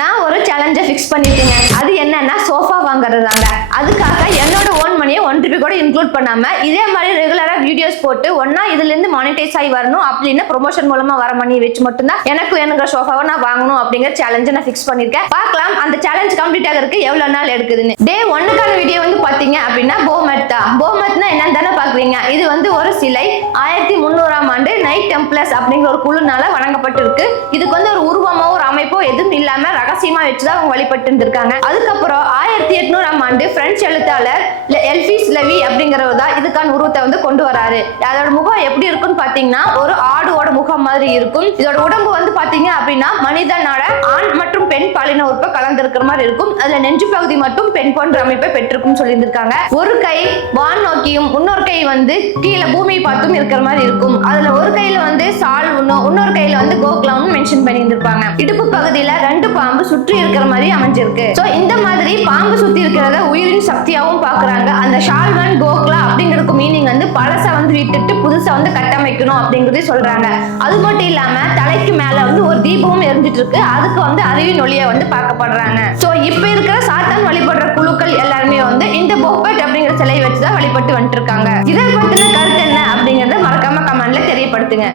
நான் ஒரு சேலஞ்சை ஃபிக்ஸ் பண்ணிருக்கேங்க. அது என்னன்னா சோஃபா வாங்குறதாங்க. அதுக்காக என்னோட ஓன் மணியை ₹1 கூட இன்க்ளூட் பண்ணாம இதே மாதிரி ரெகுலரா வீடியோஸ் போட்டு ஒன்னா இதுல இருந்து மானிட்டைஸ் ஆகி வரணும் அப்படின்னு ப்ரொமோஷன் மூலமா வர மணி வச்சு மட்டும்தான் எனக்கு வேணுங்கிற சோஃபாவை நான் வாங்கணும் அப்படிங்கிற சேலஞ்சை நான் ஃபிக்ஸ் பண்ணிருக்கேன். பார்க்கலாம் அந்த சேலஞ்ச் கம்ப்ளீட் ஆகிறதுக்கு எவ்வளவு நாள் எடுக்குதுன்னு. டே 1க்கான வீடியோ வந்து பாத்தீங்க அப்படின்னா போமட் தான். போமட்னா என்னன்னு தானே பாக்குறீங்க. இது வந்து ஒரு சிலை 1300ஆம் ஆண்டு நைட் டெம்ப்ளர்ஸ் அப்படிங்கிற ஒரு குழுனால வழங்கப்பட்டிருக்கு. இதுக்கு வந்து ஒரு உருவமோ ஒரு அமைப்போ எதுவும் இல்லாம ரகசியமா வச்சுதான் அவங்க வழிபட்டு இருந்திருக்காங்க. அதுக்கப்புறம் 1800ஆம் ஆண்டு பிரெஞ்சு எழுத்தாளர் எல்பிஸ் லெவி அப்படிங்கிறவர் தான் இதுக்கான உருவத்தை வந்து கொண்டு வராரு. அதோட முகம் எப்படி இருக்குன்னு பாத்தீங்கன்னா ஒரு ஆடோட முகம் மாதிரி இருக்கும். இதோட உடம்பு வந்து பாத்தீங்க அப்படின்னா மனிதனோட ஆண் மற்றும் பெண் பாலின உறுப்பை கலந்து இருக்கிற மாதிரி இருக்கும். அதுல நெஞ்சு பகுதி மட்டும் பெண் போன்ற அமைப்பை பெற்றிருக்கும் சொல்லியிருந்திருக்காங்க. ஒரு கை வான் நோக்கியும் இன்னொரு கை வந்து கீழே பூமியை பார்த்தும் இருக்கிற மாதிரி இருக்கும். அதுல ஒரு கையில வந்து சால் இன்னொரு கையில வந்து கோக்லாம் மென்ஷன் பண்ணி இருந்திருப்பாங்க. இடுப்பு பகுதியில 2 பாம்பு சுற்றி இருக்கிற மாதிரி அமைஞ்சிருக்கு. சோ இந்த மாதிரி பாம்பு சுத்தி இருக்கிறத உயிரின் சக்தியாவும் பாக்குறாங்க. அந்த ஷால்வன் கோக்லா அப்படிங்கிறதுக்கு மீனிங் வந்து பழச வந்து விட்டுட்டு புதுசா வந்து கட்டமைக்கணும் அப்படிங்கறத சொல்றாங்க. அது மட்டும் இல்லாம தலைக்கு மேல வந்து ஒரு தீபமும் எரிஞ்சிட்டு இருக்கு. அதுக்கு வந்து அறிவின் ஒளியை வந்து பார்க்கப்படுறாங்க. சோ இப்ப இருக்கிற சாத்தான் வழிபடுற குழுக்கள் எல்லாருமே வந்து இந்த போபட் அப்படிங்கிற சிலையை வச்சுதான் வழிபட்டு வந்துட்டு இருக்காங்க. இதை பத்தின கருத்து என்ன அப்படிங்கறத மறக்காம கமெண்ட்ல தெரியப்படுத்துங்க.